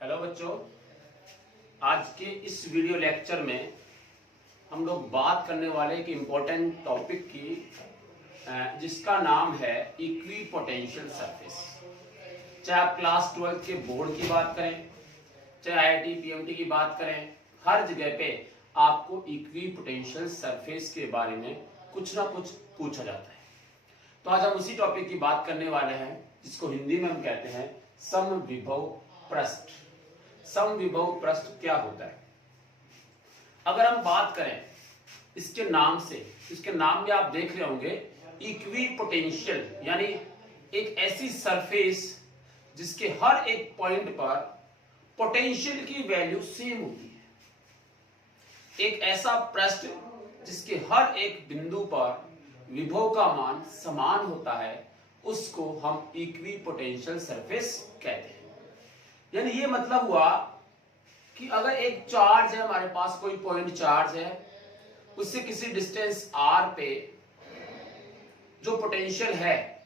Hello बच्चों, आज के इस वीडियो लेक्चर में हम लोग बात करने वाले एक इम्पोर्टेंट टॉपिक की जिसका नाम है इक्विपोटेंशियल सरफेस। चाहे आप क्लास 12 के बोर्ड की बात करें, चाहे आईआईटी पीएमटी की बात करें, हर जगह पे आपको इक्विपोटेंशियल सरफेस के बारे में कुछ ना कुछ पूछा जाता है। तो आज हम उसी टॉपिक की बात करने वाले हैं जिसको हिंदी में हम कहते हैं समविभव पृष्ठ। समविभव पृष्ठ क्या होता है? अगर हम बात करें इसके नाम से, इसके नाम में आप देख रहे होंगे इक्विपोटेंशियल, यानी एक ऐसी सरफेस जिसके हर एक पॉइंट पर पोटेंशियल की वैल्यू सेम होती है। एक ऐसा पृष्ठ जिसके हर एक बिंदु पर विभव का मान समान होता है, उसको हम इक्विपोटेंशियल सरफेस कहते हैं। यानी ये मतलब हुआ कि अगर एक चार्ज है, हमारे पास कोई पॉइंट चार्ज है, उससे किसी डिस्टेंस r पे जो पोटेंशियल है,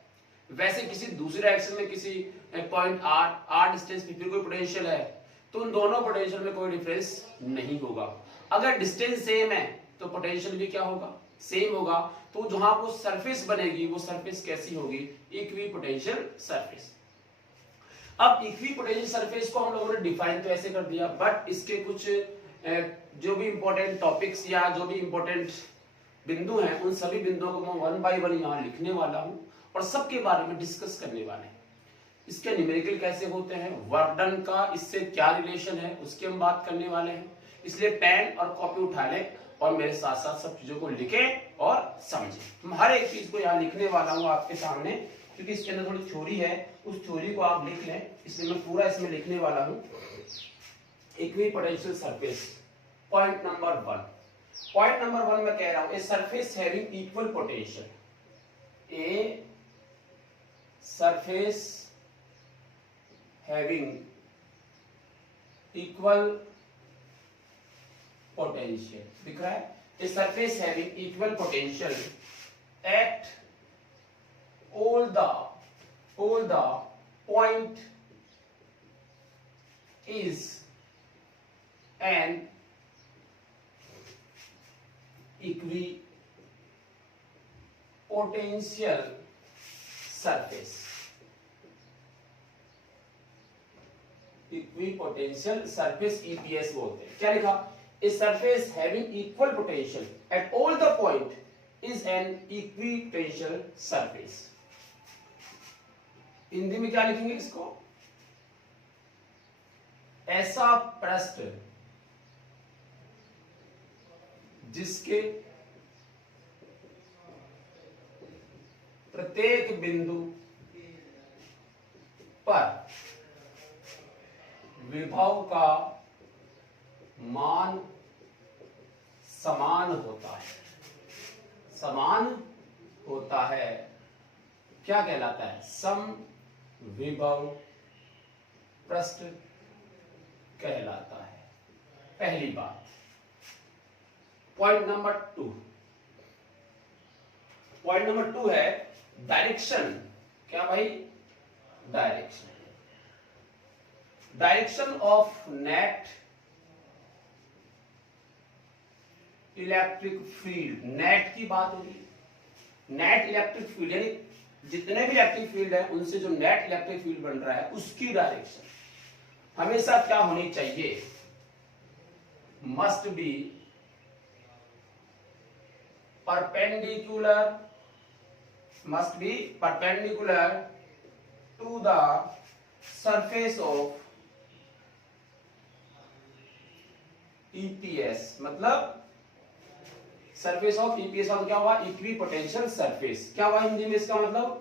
वैसे किसी दूसरे डायरेक्शन में किसी पॉइंट r डिस्टेंस पे फिर कोई पोटेंशियल है, तो उन दोनों पोटेंशियल में कोई डिफरेंस नहीं होगा। अगर डिस्टेंस सेम है तो पोटेंशियल भी क्या होगा? सेम होगा। तो जहां वो सरफेस बनेगी, वो सरफेस कैसी होगी? Equipotential surface. अब इक्विपोटेंशियल सरफेस को हम लोगों ने डिफाइन तो ऐसे कर दिया, बट इसके कुछ जो भी इंपॉर्टेंट टॉपिक्स या जो भी इंपॉर्टेंट बिंदु हैं, उन सभी बिंदुओं को मैं वन बाय वन यहाँ लिखने वाला हूँ और सबके बारे में डिस्कस करने वाले हैं। इसके न्यूमेरिकल कैसे होते हैं, वर्क डन का इससे क्या रिलेशन है, उसकी हम बात करने वाले हैं। इसलिए पेन और कॉपी उठा लें और मेरे साथ साथ सब चीजों को लिखें और समझें। मैं हर एक चीज को यहाँ लिखने वाला हूँ आपके सामने, क्योंकि इसके अंदर थोड़ी थ्योरी है, उस थ्योरी को आप लिख लें, इसलिए मैं पूरा इसमें लिखने वाला हूँ। Equipotential surface, point number 1। Point number 1 मैं कह रहा हूं, a surface having equal potential, a surface having equal potential, दिख रहा है? A surface having equal potential at all the point is an equipotential surface. Equipotential surface EPS बोलते हैं। क्या लिखा? A surface having equal potential at all the point is an equipotential surface. Hindi में क्या लिखेंगे इसको? ऐसा पृष्ठ जिसके प्रत्येक बिंदु पर विभव का मान समान होता है। समान होता है क्या कहलाता है? समविभव पृष्ठ कहलाता है। पहली बात। पॉइंट नंबर 2, पॉइंट नंबर 2 है डायरेक्शन। क्या भाई? Direction. Direction of net electric field. Net की बात होगी, नेट इलेक्ट्रिक फील्ड यानी जितने भी इलेक्ट्रिक फील्ड है उनसे जो नेट इलेक्ट्रिक फील्ड बन रहा है उसकी डायरेक्शन हमेशा क्या होनी चाहिए? Must be perpendicular, must be perpendicular to the surface of EPS। मतलब सरफेस ऑफ EPS मतलब क्या हुआ? Equipotential surface. क्या हुआ हिंदी में इसका मतलब?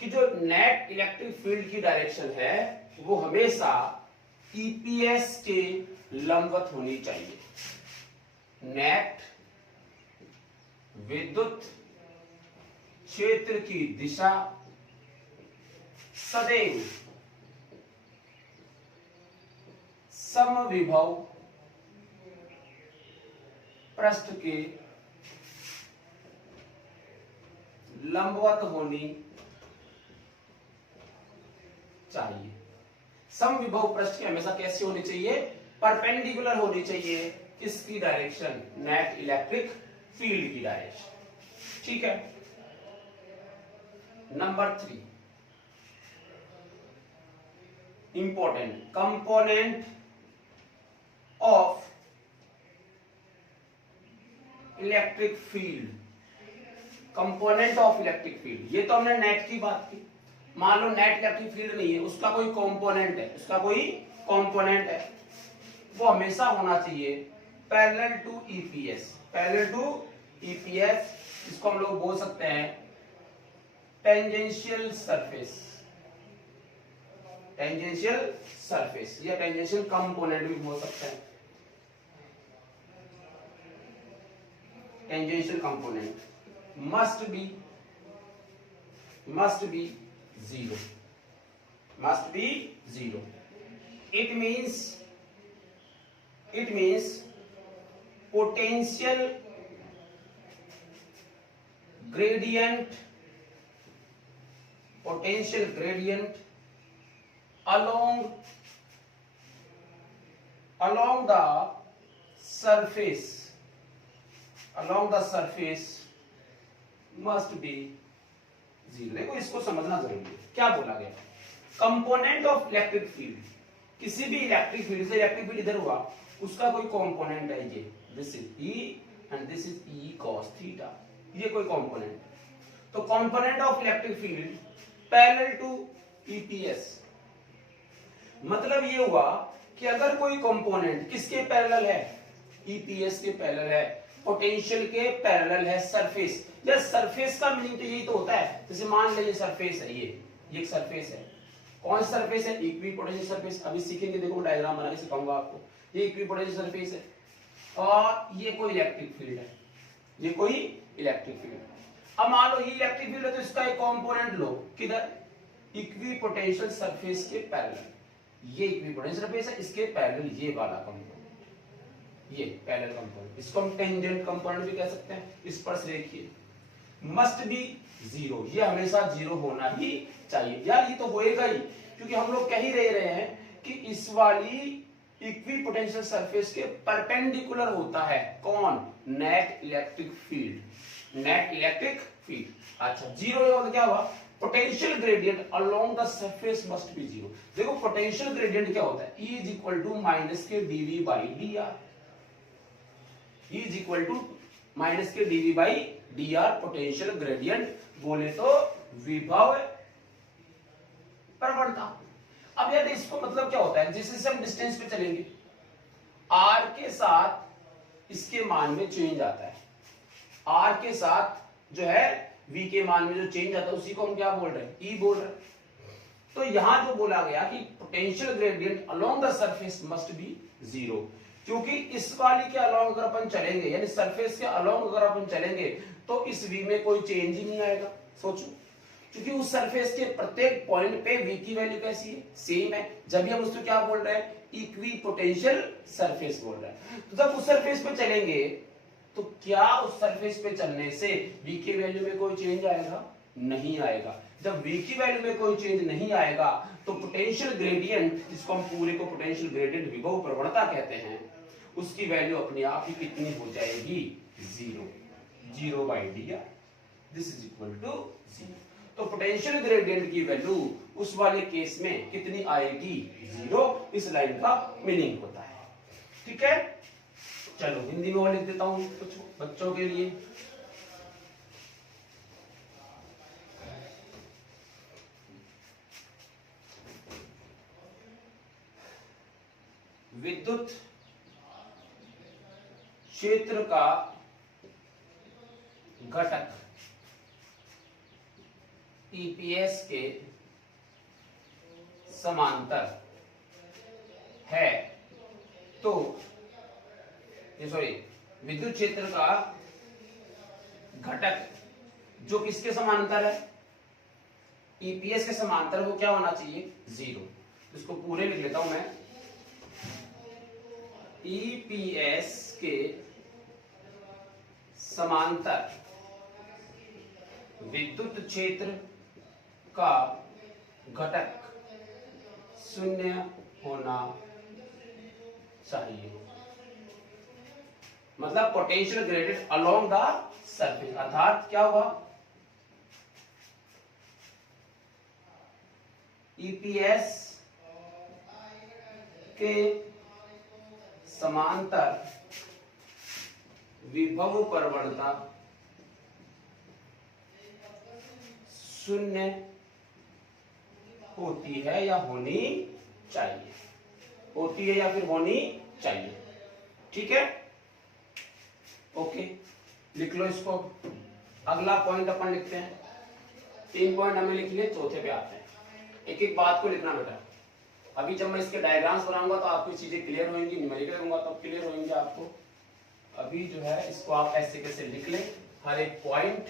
कि जो नेट इलेक्ट्रिक फील्ड की डायरेक्शन है वो हमेशा EPS के लंबवत होनी चाहिए। नेट विद्युत क्षेत्र की दिशा सदैव समविभव पृष्ठ के लंबवत होनी चाहिए। समविभव पृष्ठ की हमेशा कैसी होनी चाहिए, परपेंडिकुलर होनी चाहिए किसकी डायरेक्शन, नेट इलेक्ट्रिक फील्ड की डायरेक्शन। ठीक है। Number 3 important, component of electric field. Component of electric field, ये तो हमने नेट की बात की। मान लो नेट इलेक्ट्रिक फील्ड नहीं है, उसका कोई कंपोनेंट है, उसका कोई कंपोनेंट है, वो हमेशा होना चाहिए parallel to EPS. Parallel to EPS, इसको हम लोग बोल सकते हैं टेंजेंशियल सरफेस, टेंजेंशियल सरफेस या टेंजेंशियल कंपोनेंट भी बोल सकते हैं। Tangential component must be zero, must be zero. It means potential gradient along the surface must be zero. देखो इसको समझना जरूरी है, क्या बोला गया, कंपोनेंट ऑफ इलेक्ट्रिक फील्ड, किसी भी इलेक्ट्रिक फील्ड से इलेक्ट्रिक फील्ड इधर हुआ, उसका कोई कंपोनेंट है, ये this is E and this is E cos theta, ये कोई कंपोनेंट। तो component of electric field parallel to EPS, मतलब ये हुआ कि अगर कोई कंपोनेंट किसके पैरेलल है, ईपीएस के पैरेलल है, पोटेंशियल के पैरेलल है सरफेस। या सरफेस का मीनिंग तो यही तो होता है, जैसे मान लीजिए सरफेस है, ये एक सरफेस है, कौन सी सरफेस है, इक्विपोटेंशियल सरफेस। अभी सीखेंगे, देखो डायग्राम बना के सिखाऊंगा आपको। ये इक्विपोटेंशियल सरफेस है और ये कोई इलेक्ट्रिक फील्ड है, ये कोई इलेक्ट्रिक फील्ड। अब मान लो ये इलेक्ट्रिक फील्ड है तो इसका एक कंपोनेंट लो, किधर, इक्विपोटेंशियल सरफेस के पैरेलल। ये इक्विपोटेंशियल सरफेस है, इसके पैरेलल ये वाला कंपोनेंट, ये पैरेलल कंपोनेंट, इसको हम टेंजेंट कंपोनेंट भी कह सकते हैं। स्पर्शरेखीय मस्ट बी जीरो, ये हमेशा जीरो होना ही चाहिए। यार ये तो होएगा ही, क्योंकि हम लोग कह ही रहे हैं कि इस वाली इक्विपोटेंशियल सरफेस के परपेंडिकुलर होता है कौन, net electric field, net electric field. अच्छा, जीरो मतलब क्या हुआ, potential gradient along the surface must be zero. देखो पोटेंशियल ग्रेडियंट क्या होता है, E is equal to minus के dV by dr, E is equal to minus के dV by dr, potential gradient बोले तो विभव प्रवणता। अब यार इसको मतलब क्या होता है, जैसे से हम डिस्टेंस पे चलेंगे, r के साथ इसके मान में चेंज आता है, r के साथ जो है v के मान में जो चेंज आता है उसी को हम क्या बोल रहे हैं, E बोल रहे हैं। तो यहां जो बोला गया कि potential gradient along the surface must be zero, क्योंकि इस वाली के अलोंग अगर अपन चलेंगे, यानी सरफेस के अलोंग अगर अपन चलेंगे तो इस v में कोई चेंज ही नहीं आएगा। सोचो, क्योंकि उस सरफेस के प्रत्येक पॉइंट पे v की वैल्यू कैसी है, सेम है। जब भी हम उसको क्या बोल रहे हैं, इक्विपोटेंशियल सरफेस बोल रहे हैं। तो जब उस सरफेस पे चलेंगे तो क्या उस सरफेस पे चलने से v की वैल्यू में कोई चेंज आएगा, नहीं आएगा। जब v की वैल्यू में कोई चेंज नहीं आएगा तो पोटेंशियल ग्रेडियंट, जिसको हम पूरे को पोटेंशियल ग्रेडियंट विभव प्रवणता कहते हैं, उसकी वैल्यू अपने आप ही कितनी हो जाएगी, zero, zero by dr, this is equal to zero. तो पोटेंशियल ग्रेडियंट की वैल्यू उस वाले केस में कितनी आएगी, जीरो। इस लाइन का मीनिंग होता है। ठीक है, चलो हिंदी में और लिख देता हूं कुछ बच्चों के लिए। विद्युत क्षेत्र का घटक ईपीएस के समांतर है, तो ये सॉरी, विद्युत क्षेत्र का घटक जो किसके समांतर है, ईपीएस के समांतर, वो क्या होना चाहिए, जीरो। इसको पूरे लिख लेता हूं मैं, ईपीएस के समांतर विद्युत क्षेत्र का घटक शून्य होना चाहिए। मतलब potential gradient along the surface, अर्थात क्या हुआ, ईपीएस के समांतर विभव प्रवणता शून्य होती है या होनी चाहिए, होती है या फिर होनी चाहिए। ठीक है, ओके, लिख लो इसको। अगला पॉइंट अपन लिखते हैं, 3 पॉइंट हमने लिख लिए, चौथे पे आते हैं। एक एक बात को लिखना बेटा। अभी जब मैं इसके डायग्राम्स बनाऊंगा तो आपको चीजें क्लियर होंगी, न्यूमेरिकल करूंगा तो क्लियर होंगे आपको। अभी जो है इसको आप ऐसे कैसे लिख लें, हर एक पॉइंट।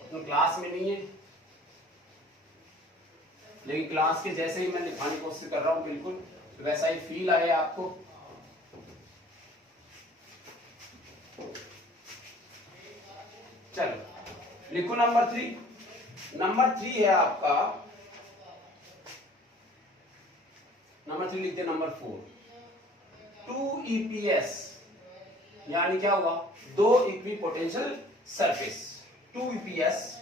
अपने क्लास में नहीं है, लेकिन क्लास के जैसे ही मैं लिखाने की कोशिश कर रहा हूं, बिल्कुल वैसा ही फील आए आपको। चलो लिखो नंबर 3। नंबर 3 है आपका, नंबर 3 लिखते नंबर 4। 2 ईपीएस यानी क्या हुआ, 2 equipotential surface, 2 EPS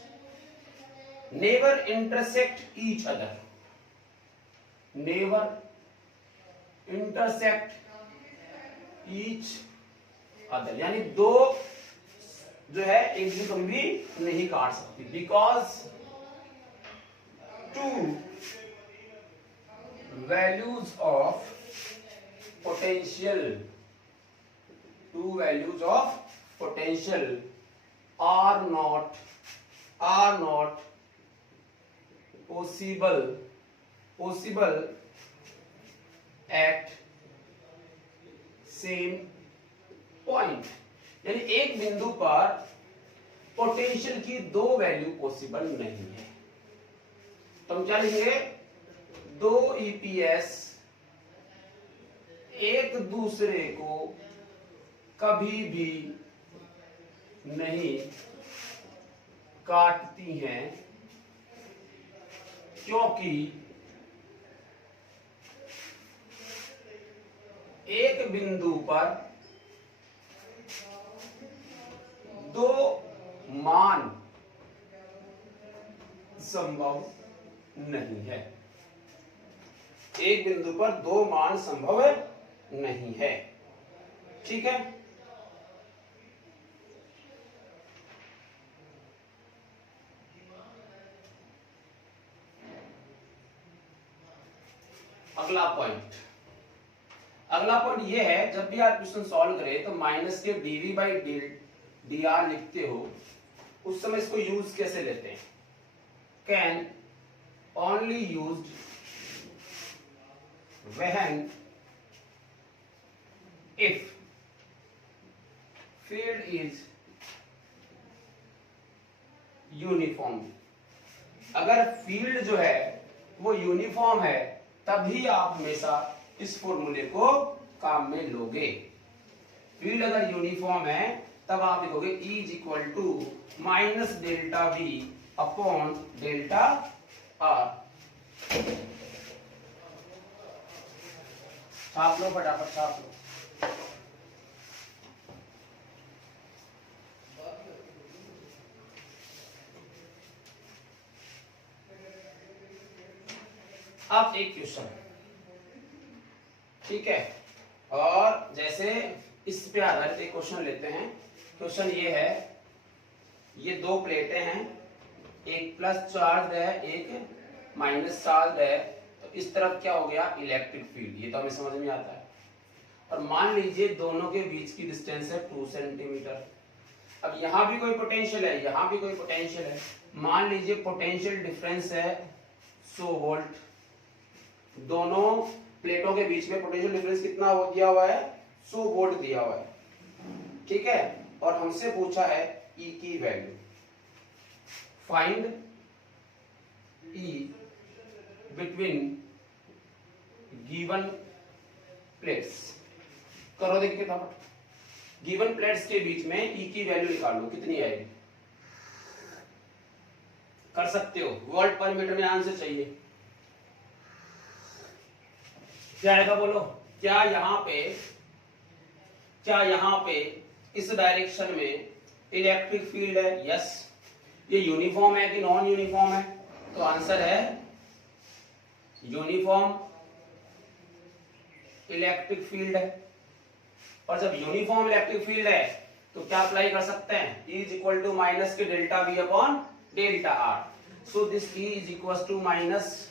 never intersect each other, never intersect each other, यानी दो जो है एक दूसरे को भी नहीं काट सकती, because 2 values of potential, 2 values of potential are not possible at same point, यानी एक बिंदु पर पोटेंशियल की 2 वैल्यू पॉसिबल नहीं है। तो हम क्या लिखेंगे, 2 ईपीएस एक दूसरे को कभी भी नहीं काटती हैं, क्योंकि एक बिंदु पर 2 मान संभव नहीं है, एक बिंदु पर 2 मान संभव नहीं है। ठीक है, अगला पॉइंट, अगला पॉइंट ये है, जब भी आप क्वेश्चन सॉल्व करें तो माइनस के dv बाई dr लिखते हो, उस समय इसको यूज कैसे लेते हैं, can only used when if field is uniform. अगर फील्ड जो है वो यूनिफॉर्म है तभी आप हमेशा इस फॉर्मूले को काम में लोगे। फील्ड अगर यूनिफॉर्म है तब आप लिखोगे E is equal to minus delta V upon delta R। छाप लो फटाफट, छाप लो। अब एक क्वेश्चन, ठीक है, और जैसे इस पे आधारित एक क्वेश्चन लेते हैं। क्वेश्चन ये है, ये 2 प्लेटें हैं, एक प्लस चार्ज है एक माइनस चार्ज है, तो इस तरफ क्या हो गया, इलेक्ट्रिक फील्ड, ये तो हमें समझ में आता है। और मान लीजिए दोनों के बीच की डिस्टेंस है 2 सेंटीमीटर। अब यहां भी कोई पोटेंशियल है, यहां भी कोई पोटेंशियल है, मान लीजिए पोटेंशियल डिफरेंस है 100 वोल्ट। दोनों प्लेटों के बीच में पोटेंशियल डिफरेंस कितना हो दिया हुआ है, 100 वोल्ट दिया हुआ है। ठीक है, और हमसे पूछा है E की value, find E between given plates. करो देखिए कितना, गिवन प्लेट्स के बीच में E की वैल्यू निकालो, कितनी आएगी, कर सकते हो, वोल्ट पर मीटर में आंसर चाहिए। क्या आएगा बोलो? क्या यहाँ पे इस डायरेक्शन में इलेक्ट्रिक फील्ड है? यस। ये यूनिफॉर्म है कि नॉन यूनिफॉर्म है? तो आंसर है यूनिफॉर्म इलेक्ट्रिक फील्ड है। और जब यूनिफॉर्म इलेक्ट्रिक फील्ड है तो क्या अप्लाई कर सकते हैं? E is equal to minus के delta V upon delta R। So this E is equal to minus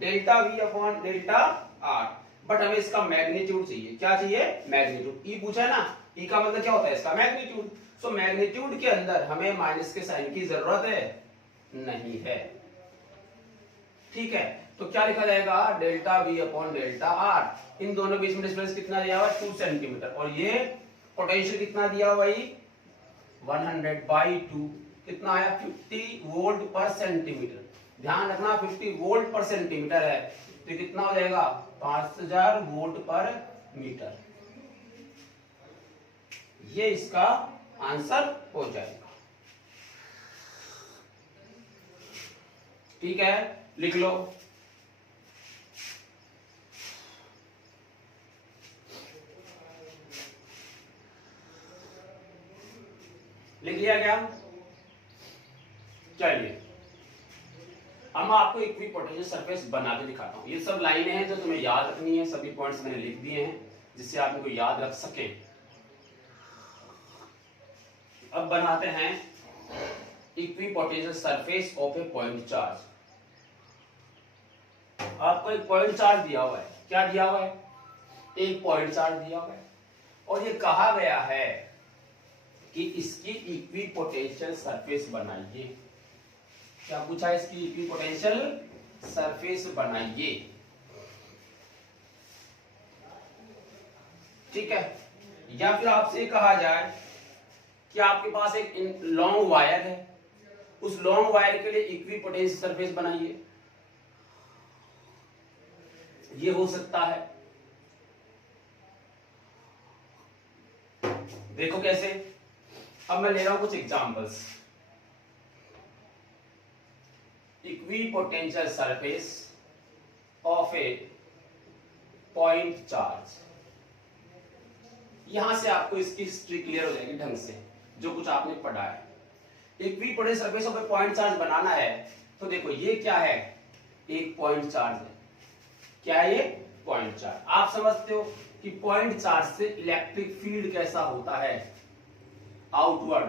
delta V upon delta R। But हमें इसका मैग्नीट्यूड चाहिए। क्या चाहिए? मैग्नीट्यूड। E पूछा है ना, E का मतलब क्या होता है? इसका मैग्नीट्यूड। सो मैग्नीट्यूड के अंदर हमें माइनस के साइन की जरूरत है नहीं है। ठीक है, तो क्या लिखा जाएगा? Delta V upon delta R। इन दोनों बीच में डिस्टेंस कितना दिया हुआ? 2 सेंटीमीटर। और ये पोटेंशियल कितना दिया हुआ भाई? 100/2। कितना आया? 50 वोल्ट पर सेंटीमीटर। ध्यान रखना 50 वोल्ट पर सेंटीमीटर है, तो कितना हो जाएगा? 5000 वोल्ट पर मीटर। ये इसका आंसर हो जाएगा। ठीक है, लिख लो। लिख लिया क्या? चलिए, अब मैं आपको इक्विपोटेंशियल सरफेस बना के दिखाता हूं। ये सब लाइनें हैं जो तुम्हें याद रखनी है। सभी पॉइंट्स मैंने लिख दिए हैं जिससे आप इनको याद रख सकें। अब बनाते हैं equipotential surface of a point charge. आपको एक पॉइंट चार्ज दिया हुआ है। क्या दिया हुआ है? एक पॉइंट चार्ज दिया हुआ है और ये कहा गया है कि इसकी इक्विपोटेंशियल सरफेस बनाइए। क्या पूछा? इसकी इक्विपोटेंशियल सरफेस बनाइए। ठीक है, या फिर आपसे कहा जाए कि आपके पास एक लॉन्ग वायर है, उस लॉन्ग वायर के लिए इक्विपोटेंशियल सरफेस बनाइए। ये हो सकता है। देखो कैसे। अब मैं ले रहा हूं कुछ examples. Equipotential surface of a point charge. यहां से आपको इसकी हिस्ट्री क्लियर हो जाएगी ढंग से, जो कुछ आपने पढ़ा है। Equipotential surface of a point charge बनाना है तो देखो ये क्या है? एक पॉइंट चार्ज है। क्या है ये? Point charge. आप समझते हो कि पॉइंट चार्ज से इलेक्ट्रिक फील्ड कैसा होता है? आउटवर्ड।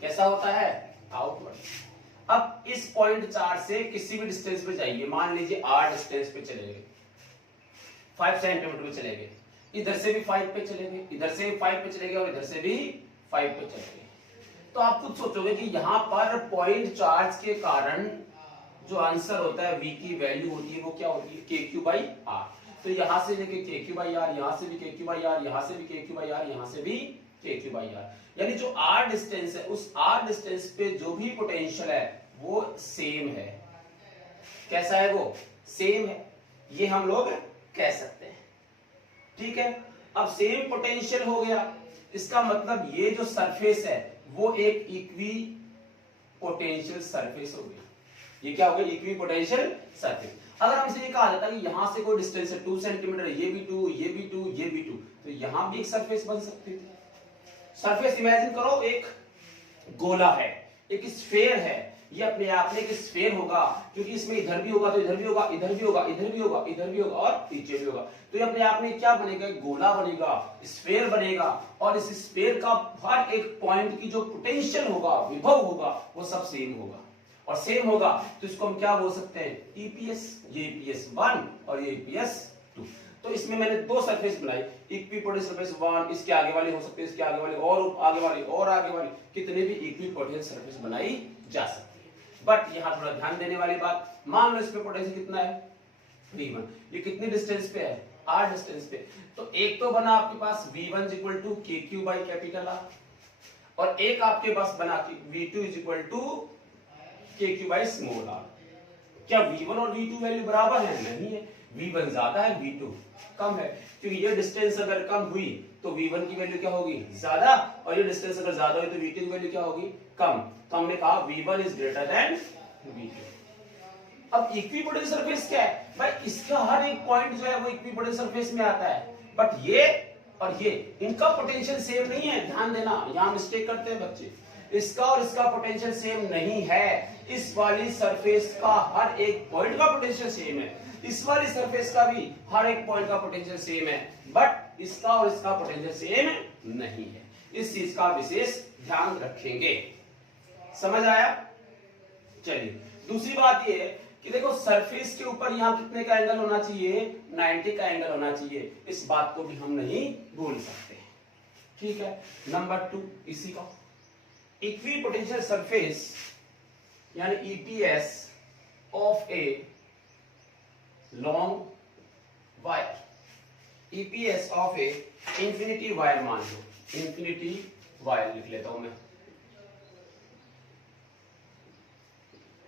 कैसा होता है? आउटवर्ड। अब इस पॉइंट चार्ज से किसी भी डिस्टेंस पे जाइए, मान लीजिए R डिस्टेंस पे चले गए, 5 सेंटीमीटर पे चले गए, इधर से भी 5 पे चले गए, इधर से भी 5 पे चले गए और इधर से भी 5 पे चले गए, तो आप खुद सोचोगे कि यहां पर पॉइंट चार्ज के कारण जो आंसर होता है V की वैल्यू होती है वो क्या होती है? KQ/R। तो यहां से लेके KQ/R, यहां से भी KQ/R, यहां से भी KQ/R, यहां से भी KQ/R। यानी जो R डिस्टेंस है उस R डिस्टेंस पे जो भी पोटेंशियल है वो सेम है। कैसा है वो? सेम है। ये हम लोग कह सकते हैं। ठीक है, अब सेम पोटेंशियल हो गया, इसका मतलब ये जो सरफेस है वो एक इक्वी पोटेंशियल सरफेस हो गई। ये क्या हो गया? Equi potential surface. अगर हमसे ये कहा जाता है कि यहां से कोई डिस्टेंस है 2 सेंटीमीटर, ये भी 2, ये भी 2, ये भी 2, तो यहां भी एक सरफेस बन सकती थी। सरफेस इमेजिन करो, एक गोला है, एक स्फेयर है, ये अपने आप में एक स्फेयर होगा क्योंकि इसमें इधर भी होगा तो इधर भी होगा, इधर भी होगा, इधर भी होगा, इधर भी होगा और पीछे भी होगा, तो ये अपने आप में क्या बनेगा? एक गोला बनेगा, स्फेयर बनेगा। और इस स्फेयर का हर एक पॉइंट की जो पोटेंशियल होगा, विभव होगा, वो सब सेम होगा। और सेम होगा तो इसको हम क्या बोल सकते हैं? EPS। ये EPS1 और ये EPS2। तो इसमें मैंने दो सरफेस बनाई, इक्विपोटेंशियल सरफेस 1, इसके आगे वाले हो सकते हैं, इसके आगे वाले और आगे वाले और आगे वाले, कितने भी इक्विपोटेंशियल सरफेस बनाई जा सकती है। बट यहां थोड़ा ध्यान देने वाली बात, मान लो इसमें पोटेंशियल कितना है? V1। ये कितनी डिस्टेंस पे है? R डिस्टेंस पे। तो एक तो बना आपके पास V1 = KQ/R और एक आपके पास बना V2 = KQ/r। क्या V1 और V2 वैल्यू बराबर है? नहीं है। V1 ज्यादा है, V2 कम है, क्योंकि ये डिस्टेंस अगर कम हुई तो V1 की वैल्यू क्या होगी? ज्यादा, और ये डिस्टेंस अगर ज्यादा हुई तो V2 की वैल्यू क्या होगी? कम। तो हमने कहा V1 is greater than V2। अब इक्विपोटेंशियल सरफेस क्या है भाई, इसका हर एक पॉइंट जो है वो इक्विपोटेंशियल सरफेस में आता है, बट ये और ये इनका पोटेंशियल सेम नहीं है, ध्यान देना, यहां मिस्टेक करते हैं बच्चे, इसका और इसका पोटेंशियल सेम नहीं है। इस वाली सरफेस का हर एक पॉइंट का पोटेंशियल सेम है, इस वाली सरफेस का भी हर एक पॉइंट का पोटेंशियल सेम है, बट इसका और इसका पोटेंशियल सेम नहीं है। इस चीज का विशेष ध्यान रखेंगे, समझ आया। चलिए दूसरी बात ये है कि देखो सरफेस के ऊपर यहाँ कितने का एंगल होना चाहिए, 90 का एंगल होना चाहिए, इस बात को भी हम नहीं भूल सकते, ठीक है। नंबर 2 इसी का इक्विपोटेंशियल सरफेस यानी EPS of a long wire, EPS of A infinity wire, मान लो इंफिनिटी वायर लिख लेता हूं मैं,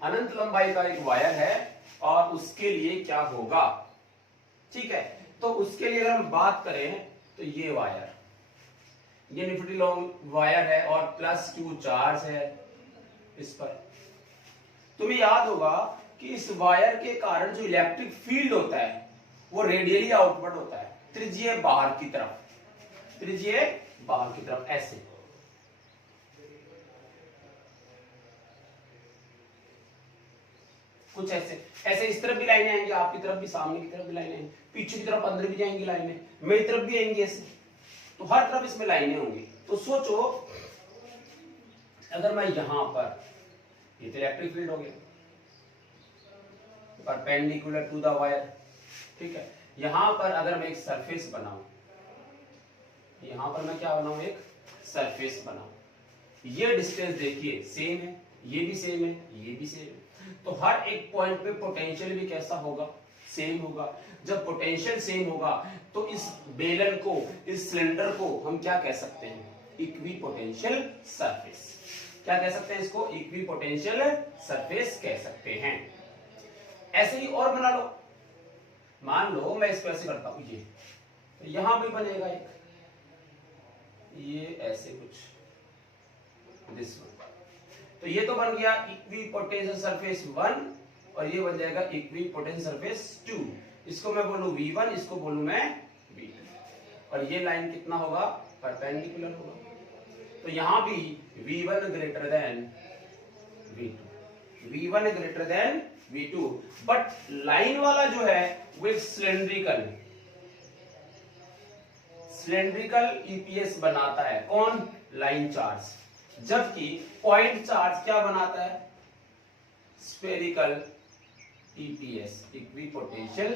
अनंत लंबाई का एक वायर है और उसके लिए क्या होगा, ठीक है। तो उसके लिए अगर हम बात करें तो ये वायर, ये इंफिनिटी लॉन्ग वायर है और +2 चार्ज है इस पर। तुम्हें याद होगा कि इस वायर के कारण जो इलेक्ट्रिक फील्ड होता है वो रेडियली आउटवर्ड होता है, त्रिज्यीय बाहर की तरफ, त्रिज्यीय बाहर की तरफ, ऐसे कुछ ऐसे ऐसे इस तरफ भी लाइनें आएंगी, आपकी तरफ भी, सामने की तरफ भी लाइनें आएंगी, पीछे की तरफ अंदर भी जाएंगी लाइनें, मेरी तरफ भी आएंगी ऐसे, तो हर तरफ इसमें लाइनें होंगी। तो सोचो अगर मैं यहां पर, ये तो इलेक्ट्रिक फील्ड हो गया परपेंडिकुलर टू द वायर, ठीक है, यहां पर अगर मैं एक सरफेस बनाऊं, यहां पर मैं क्या बनाऊं, एक सरफेस बनाऊं, ये डिस्टेंस देखिए सेम है, ये भी सेम है, ये भी सेम है, तो हर एक पॉइंट पे पोटेंशियल भी कैसा होगा, सेम होगा। जब पोटेंशियल सेम होगा तो इस बेलन को, इस सिलेंडर को हम क्या कह सकते हैं, इक्विपोटेंशियल सरफेस। क्या कह सकते हैं इसको, इक्विपोटेंशियल सरफेस कह सकते हैं। ऐसे ही और बना लो, मान लो मैं इसको ऐसे करता हूं, ये तो यहां भी बनेगा एक, ये ऐसे कुछ दिस वन, तो ये तो बन गया इक्विपोटेंशियल सरफेस 1 और ये बन जाएगा इक्विपोटेंशियल सरफेस 2। इसको मैं बोलूं V1, इसको बोलूं मैं V2, और ये लाइन कितना होगा, परपेंडिकुलर होगा। तो यहां भी V1 greater than V2, V1 greater than V2, but line वाला जो है वो सिलेंड्रिकल, सिलेंड्रिकल ईपीएस बनाता है, कौन, लाइन चार्ज, जबकि पॉइंट चार्ज क्या बनाता है, स्फेरिकल ईपीएस, इक्विपोटेंशियल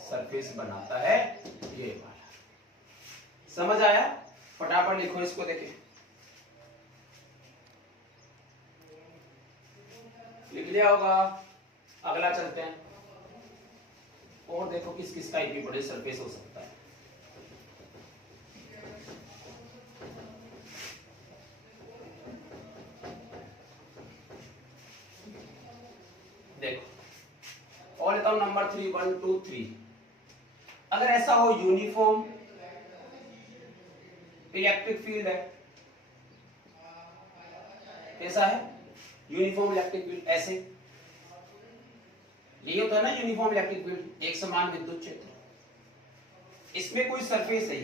सरफेस बनाता है, ये वाला। समझ आया, फटाफट लिखो इसको, देखिए लिख लिया होगा। अगला चलते हैं और देखो किस किस का इक्विपोटेंशियल सरफेस हो सकता है। देखो और लेता हूं नंबर 3, 1 2 3। अगर ऐसा हो यूनिफॉर्म इलेक्ट्रिक फील्ड है, कैसा है, यूनिफॉर्म इलेक्ट्रिक फील्ड, ऐसे ये होता है ना यूनिफॉर्म इलेक्ट्रिक फील्ड, एक समान विद्युत क्षेत्र, इसमें कोई सरफेस है,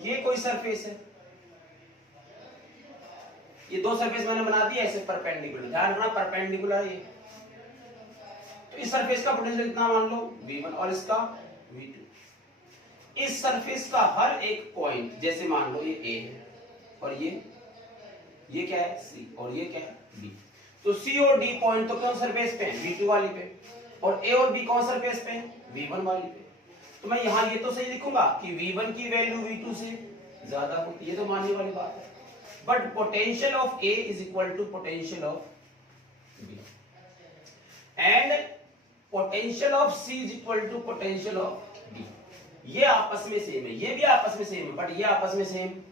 ये कोई सरफेस है, ये दो सरफेस मैंने बना दिया ऐसे परपेंडिकुलर, ध्यान रखना परपेंडिकुलर ये, तो इस सरफेस का पोटेंशियल कितना मान लो V1 और इसका V2। इस सरफेस का हर एक पॉइंट, जैसे मान लो ये A है और ये क्या है C और ये क्या है B, तो C और D पॉइंट तो कौन सरफेस पे है, V2 वाली पे, और A और B कौन सरफेस पे है, V1 वाली पे। तो मैं यहां ये तो सही लिखूंगा कि V1 की वैल्यू V2 से ज्यादा होती है, ये तो मानने वाली बात है, but potential of A is equal to potential of B and potential of C is equal to potential of B। ये आपस में सेम है, ये भी आपस में सेम है, बट ये आपस में सेम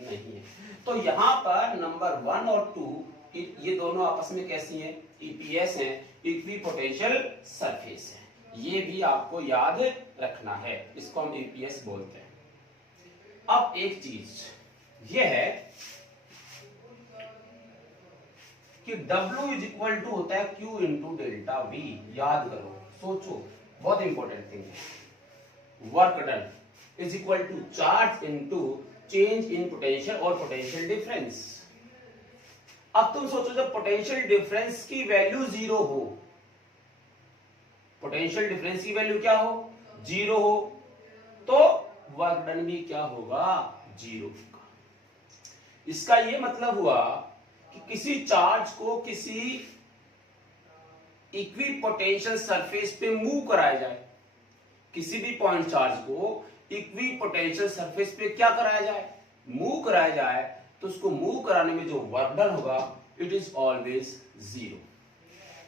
नहीं है। तो यहां पर नंबर 1 और 2 ये दोनों आपस में कैसी हैं, ईपीएस हैं, इक्विपोटेंशियल सरफेस है, ये भी आपको याद रखना है, इसको हम ईपीएस बोलते हैं। अब एक चीज ये है कि W इज इक्वल टू होता है Q इंटू डेल्टा V। याद करो, सोचो, बहुत इंपॉर्टेंट थिंग है। Work done is equal to charge into change in potential और पोटेंशियल डिफरेंस। अब तुम सोचो, जब पोटेंशियल डिफरेंस की वैल्यू जीरो हो, पोटेंशियल डिफरेंस की वैल्यू क्या हो, जीरो हो, तो वर्क डन भी क्या होगा, जीरो होगा। इसका ये मतलब हुआ कि किसी चार्ज को किसी इक्विपोटेंशियल सरफेस पे मूव कराया जाए, किसी भी पॉइंट चार्ज को इक्विपोटेंशियल सरफेस पे क्या कराया जाए, मूव कराया जाए, तो उसको मूव कराने में जो वर्क डन होगा it is always zero,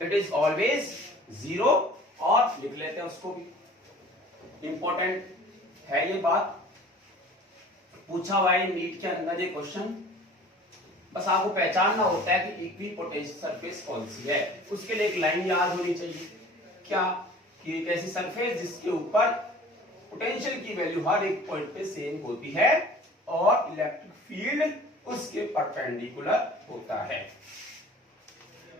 it is always zero. और लिख लेते हैं उसको भी, इंपॉर्टेंट है ये बात, पूछा हुआ है नीट के अंदर ये क्वेश्चन। बस आपको पहचानना होता है कि इक्विपोटेंशियल सरफेस कौन सी है, उसके लिए एक लाइन याद होनी चाहिए, क्या कि एक ऐसी सरफेस जिसके ऊपर पोटेंशियल की वैल्यू हर एक पॉइंट पे सेम होती है और इलेक्ट्रिक फील्ड उसके परपेंडिकुलर होता है।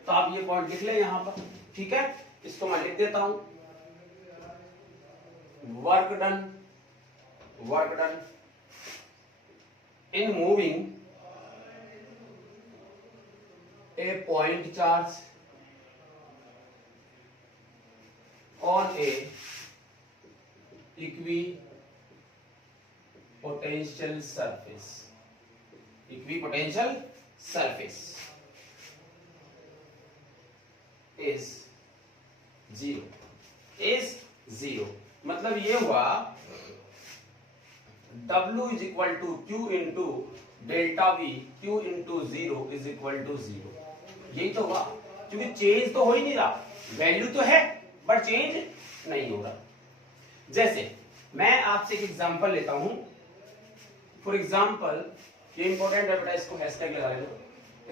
तो आप ये पॉइंट लिख लें यहां पर, ठीक है। इसको मैं लिख देता हूं, work done in moving a point charge on a equipotential surface, equipotential surface is zero। मतलब ये हुआ W is equal to Q into delta V, Q into zero is equal to zero. यही तो हुआ, क्योंकि चेंज तो हो ही नहीं रहा, वैल्यू तो है बट चेंज नहीं हो रहा। जैसे मैं आपसे एक एग्जांपल लेता हूं, फॉर एग्जांपल, ये इंपॉर्टेंट है बेटा, इसको हैशटैग लगा लेना।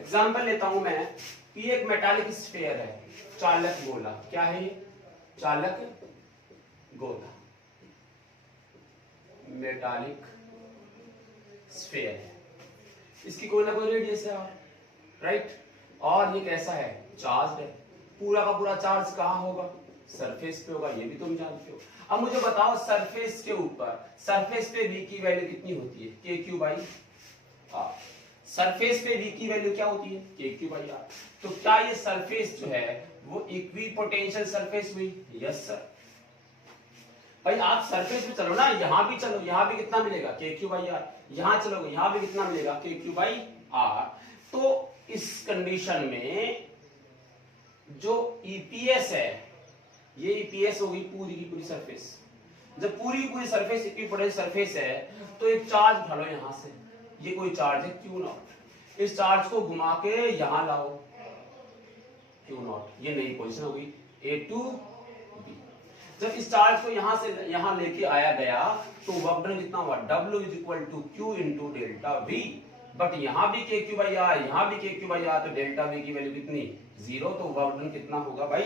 एग्जांपल लेता हूं मैं कि एक मेटालिक स्फीयर है, चालक गोला। क्या है ये, चालक गोला, मेटालिक स्फीयर है, इसकी कोई ना कोई रेडियस है, राइट। और ये कैसा है, चार्ज है, पूरा का पूरा चार्ज कहां होगा, सरफेस पे होगा, ये भी तुम जानते हो। अब मुझे बताओ, सरफेस के ऊपर, सरफेस पे V की वैल्यू कितनी होती है, KQ बाई R। सरफेस पे V की वैल्यू क्या होती है, KQ बाई R। तो क्या ये सरफेस जो है वो इक्विपोटेंशियल सरफेस हुई, यस सर। भाई आप सरफेस पे चलो ना, यहां भी चलो, यहां भी कितना मिलेगा, KQ बाई R। यहां चलोगे, यहां भी कितना मिलेगा, KQ बाई R। तो इस कंडीशन में जो EPS है, ये EPS होगी पूरी की पूरी सरफेस। जब पूरी पूरी सरफेस इक्विपोटेंशियल सरफेस है, तो एक चार्ज उठा लो यहां से, ये कोई चार्ज है Q0, इस चार्ज को घुमा के यहां लाओ, Q0, ये नई पोजीशन होगी A to B। जब इस चार्ज को यहां से यहां लेके आया गया, तो वर्क डन कितना हुआ, W is equal to Q into delta V। But यहां भी KQ बाई R, यहां भी KQ बाई R, तो डेल्टा V की वैल्यू कितनी, जीरो। तो वर्क डन कितना होगा भाई,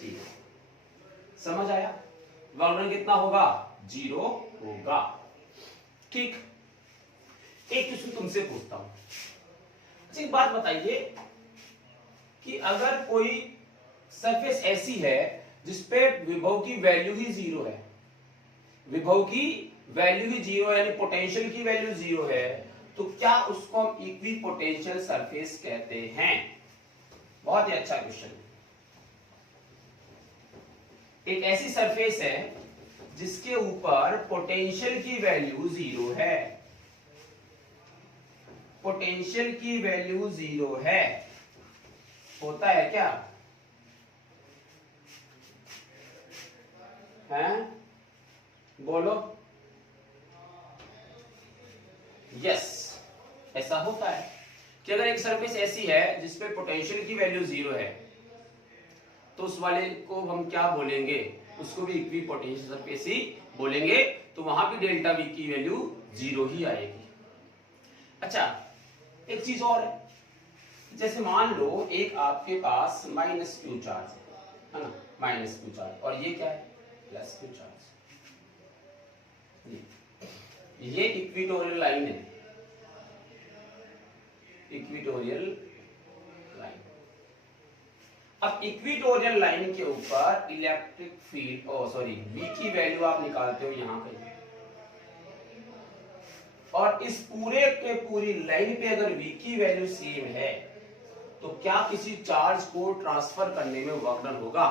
जीरो। समझ आया, वर्क डन कितना होगा, जीरो होगा। ठीक, एक क्वेश्चन तुमसे पूछता हूं, अच्छा एक बात बताइए कि अगर कोई सरफेस ऐसी है जिसपे विभव की वैल्यू ही जीरो है, विभव की वैल्यू ही जीरो है, यानी पोटेंशियल की वैल्यू जीरो है, तो क्या उसको हम इक्विपोटेंशियल सरफेस कहते हैं। बहुत ही अच्छा क्वेश्चन है। एक ऐसी सरफेस है जिसके ऊपर पोटेंशियल की वैल्यू जीरो है, पोटेंशियल की वैल्यू जीरो है, होता है क्या, हैं, बोलो, यस, ऐसा होता है कि अगर एक सरफेस ऐसी है जिसपे पोटेंशियल की वैल्यू जीरो है, तो उस वाले को हम क्या बोलेंगे, उसको भी इक्विपोटेंशियल सरफेस ही बोलेंगे। तो वहां भी डेल्टा V की वैल्यू जीरो ही आएगी। अच्छा एक चीज और है, जैसे मान लो एक आपके पास -Q चार्ज है ना, -Q चार्ज, और ये क्या है, +Q चार्ज। ये इक्वेटोरियल लाइन है, इक्वेटोरियल लाइन। अब इक्वेटोरियल लाइन के ऊपर इलेक्ट्रिक फील्ड V की वैल्यू आप निकालते हो यहां कहीं, और इस पूरे के पूरी लाइन पे अगर V की वैल्यू सेम है तो क्या किसी चार्ज को ट्रांसफर करने में वर्क डन होगा?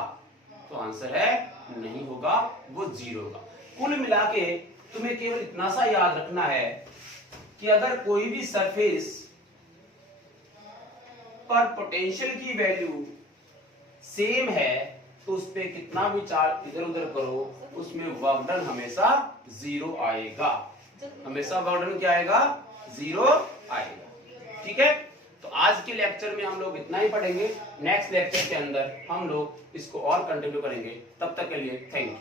तो आंसर है नहीं होगा, वो जीरो होगा। कुल मिला के तुम्हें केवल इतना सा याद रखना है कि अगर कोई भी सरफेस पर पोटेंशियल की वैल्यू सेम है तो उस पे कितना भी चार्ज इधर उधर करो उसमें वर्क डन हमेशा जीरो आएगा, हमेशा वर्क डन क्या आएगा? जीरो आएगा। ठीक है, तो आज के लेक्चर में हम लोग इतना ही पढ़ेंगे। नेक्स्ट लेक्चर के अंदर हम लोग इसको और कंटिन्यू करेंगे। तब तक के लिए थैंक यू।